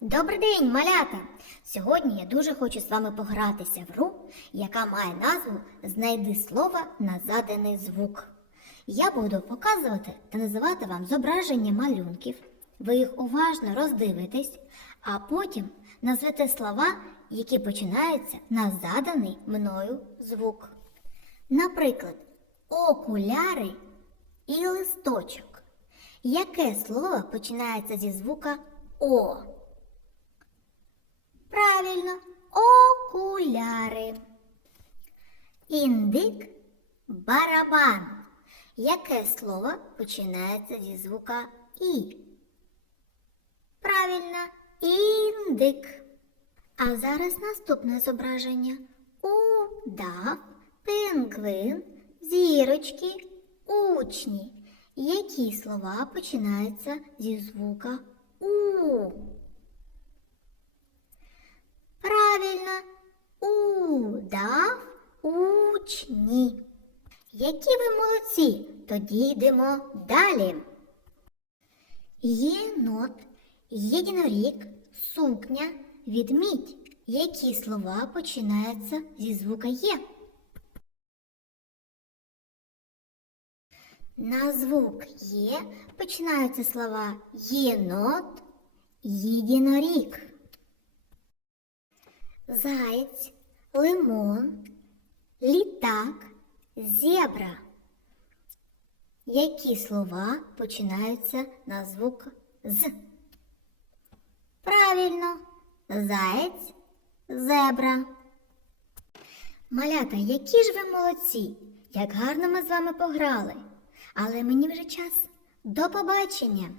Добрий день, малята! Сьогодні я дуже хочу з вами погратися в гру, яка має назву Знайди слово на заданий звук. Я буду показувати та називати вам зображення малюнків. Ви їх уважно роздивитесь, а потім назвете слова, які починаються на заданий мною звук. Наприклад, окуляри і листочок. Яке слово починається зі звука О? Правильно, окуляри. Індик барабан. Яке слово починається зі звука І? Правильно, індик. А зараз наступне зображення. Удав, пингвин, зірочки, учні. Які слова починаються зі звука У? Правильно, удав учні. Які ви молодці, тоді йдемо далі. Єнот, єдинорік, сукня, відмідь. Які слова починаються зі звука Є? На звук Є починаються слова єнот, єдинорік. Заєць, лимон, літак, зебра. Які слова починаються на звук з? Правильно, заєць, зебра. Малята, які ж ви молодці! Як гарно ми з вами пограли. Але мені вже час. До побачення!